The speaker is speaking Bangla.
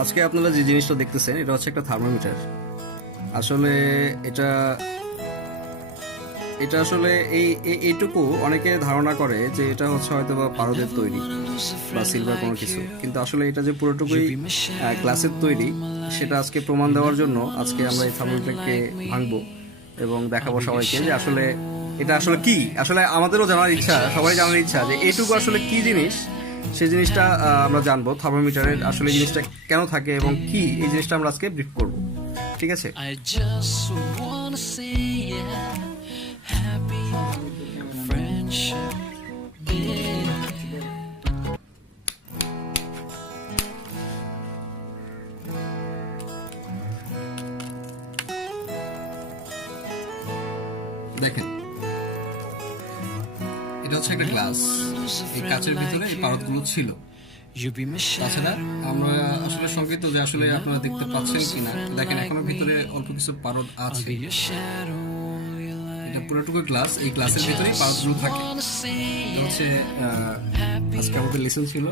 আজকে আপনারা যে জিনিসটা দেখতেছেন এটা হচ্ছে একটা থার্মোমিটার। আসলে এটা এটা আসলে এইটুকু অনেকে ধারণা করে যে এটা হচ্ছে হয়তো বা পারদের তৈরি বা সিলভার কোনো কিছু, কিন্তু আসলে এটা যে পুরোটুকুই গ্লাসের তৈরি সেটা আজকে প্রমাণ দেওয়ার জন্য আজকে আমরা এই থার্মোমিটারকে ভাঙবো এবং দেখাবো সবাইকে যে আসলে এটা আসলে কি। আসলে আমাদেরও জানার ইচ্ছা, সবাই জানার ইচ্ছা যে এইটুকু আসলে কি জিনিস, সেই জিনিসটা আমরা জানবো। থার্মোমিটারের আসলে জিনিসটা কেন থাকে এবং কি, এই জিনিসটা আমরা আজকে ব্রিফ করব। ঠিক আছে? দেখেন, এটা হচ্ছে একটা গ্লাস। এই কাচের ভিতরে এই পারদগুলো ছিল। তাছাড়া আমরা আসলে সংকেত যে আসলে আপনারা দেখতে পাচ্ছেন কিনা, দেখেন এখনো ভিতরে অল্প কিছু পারদ আছে। এটা পুরোটুকু গ্লাস, এই গ্লাসের ভিতরেই পারদগুলো থাকে। এটা হচ্ছে আজকে আমাদের লেসন ছিল।